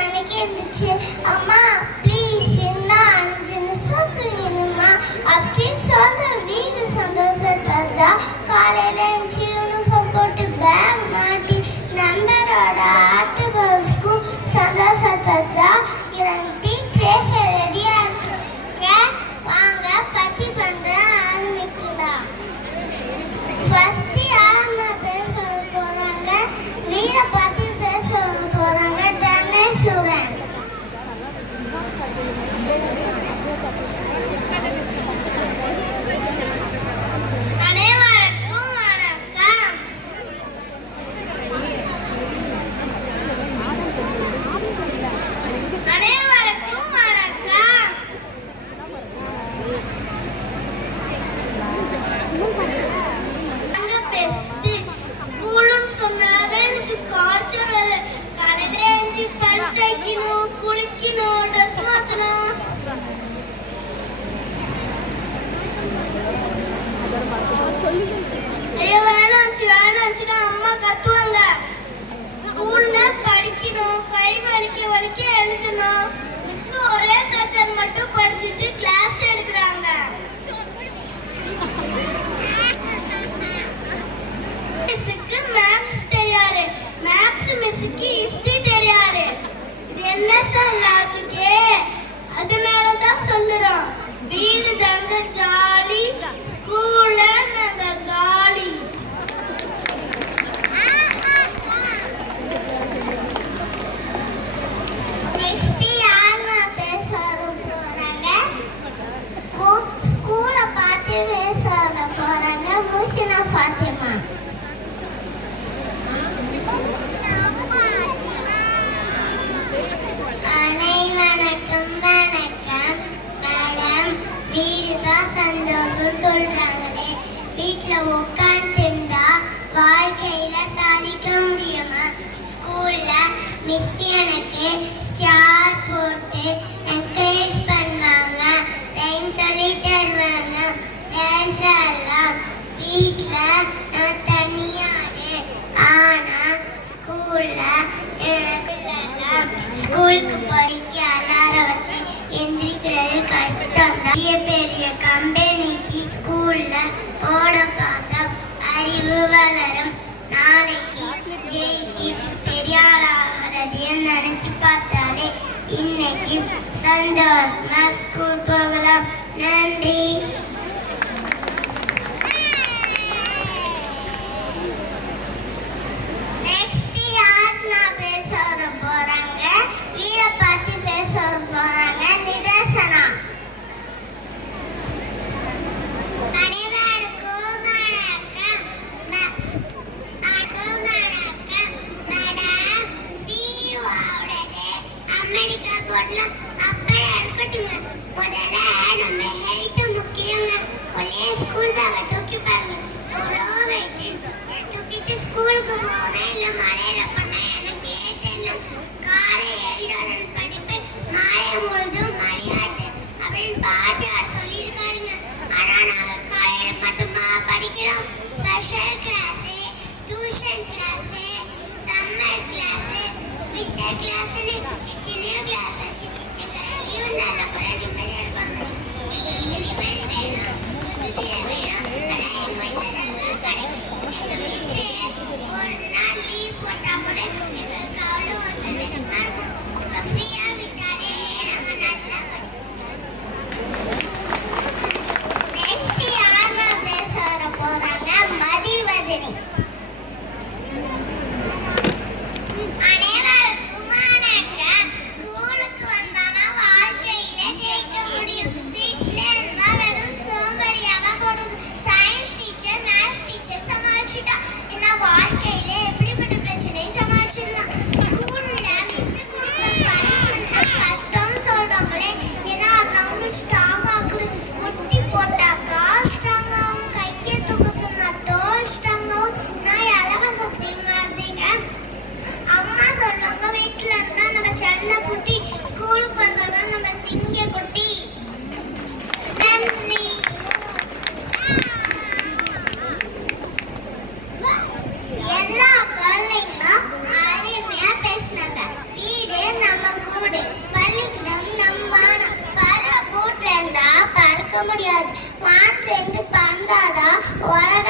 மணிக்கு இருந்துச்சு. அம்மா ப்ளீஸ் இன்னும் 5 நிமிஷம் தூங்கிடுமா அப்படின்னு சொல்ற வீடு சந்தோஷத்தா. காலையில எழுந்துச்சு யூனிஃபார்ம் போட்டு பேக் மாட்டி நண்பரோட ஆட்டு பஸ்க்கும் சந்தோஷத்தா. 2 பேச ரெடியா இருக்காங்க. வாங்க பத்தி பண்ற ஆரம்பிக்கலாம். ஃபர்ஸ்ட் யாருமா பேச போறாங்க? வீட பத்தி பேச போறாங்க தனேஸ்வரன். அனைவருக்கும் வணக்கம். அனைவருக்கும் வணக்கம். ஸ்கூலுன்னு சொன்னாவே எனக்கு காய்ச்சல் வருது. காலையில எழுந்து பல் தேய்க்கணும், குளிக்கணும், ட்ரெஸ் மாற்றணும். ஐயோ வேணாச்சுன்னா அம்மா கத்துவாங்க. ஸ்கூல்ல படிக்கணும், கை வலிக்க எழுதணும். மிஸ் ஒரே சப்ஜெக்ட் மட்டும் படிச்சுட்டு கிளாஸ் எடுக்கிறாங்க. மிஸ்ஸுக்கு மேக்ஸ் தெரியாது, மேக்ஸ் மிஸ்ஸுக்கு ஹிஸ்டரி தெரியாது. இது என்ன சார் லாஜிக்கு? அதனாலதான் சொல்லுறோம், வீடு தாங்க ஜாலி, ஸ்கூல்ல நாங்க காலி. நெக்ஸ்ட் யாருமா பேச போறாங்க? ஸ்கூலை பார்த்து பேச போறாங்க முஷினா ஃபாத்திமா. வணக்கம் மேடம். வீடுதான் சந்தோஷம் சொல்றாங்களே, வீட்டுல உட்காந்துருந்தா வாழ்க்கையில சாதிக்க முடியுமா? ஸ்கூல்ல மிஸ் எனக்கு ஸ்டார் போட்டு என்கரேஜ் பண்ணுவாங்க, ரைம் சொல்லி தருவாங்க, டான்ஸ் ஆடலாம். வீட்டுல நான் தனியாடு, ஆனா ஸ்கூல்ல எனக்கு ஸ்கூலுக்கு படிக்க அலாரம் வச்சு எந்திரிக்கிறது கஷ்டம் தான். பெரிய கம்பெனிக்கு ஸ்கூல்ல போட பார்த்தா அறிவு வளரும். நாளைக்கு ஜெயிச்சு பெரியாராகிறது நினைச்சு பார்த்தாலே இன்னைக்கு சந்தோஷமா ஸ்கூல் போகலாம். நன்றி. நெக்ஸ்ட் யாருன்னா பேச போறாங்க? வீட பத்தி பேச போறாங்க நிதர்சனா. அனைவருக்கும் வணக்கம். மேடம், சிஇஓவோடது அமெரிக்கா போர்ட்ல அப்புறம் இருக்கட்டுங்க. முதல்ல நம்ம ஹெல்த் முக்கியங்க. ஒரே ஸ்கூல் பேக்கை தூக்கி பாருங்க, எவ்வளோ வெயிட். தூக்கிட்டு ஸ்கூலுக்கு போனா இல்ல மழையில பண்ணா எனக்கு தெரியல. காலை எழுந்தோன்னு படிப்பு, மாலை முழுதும் மலையாட்டு அப்படின்னு பாட்டியார் சொல்லியிருக்காருங்க. ஆனா நாங்க காலையில மட்டுமா படிக்கிறோம். Special class, tuition class, summer class, winter கிளாஸ்னு எத்தனையோ கிளாஸ் வச்சு எங்களை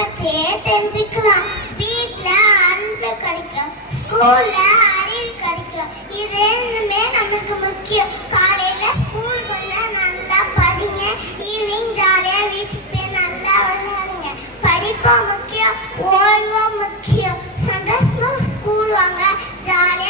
பத்தியே தெரிஞ்சுக்கலாம். வீட்ல அன்பு கிடைக்கும், ஸ்கூல்ல அறிவு கிடைக்கும். இது ரெண்டுமே நமக்கு முக்கியம். காலையில ஸ்கூலுக்கு வந்தா நல்லா படிங்க, ஈவினிங் ஜாலியா வீட்டுக்கு போய் நல்லா விளையாடுங்க. படிப்பா முக்கியம், ஓய்வா முக்கியம். சந்தோஷமா ஸ்கூல் வாங்க, ஜாலியா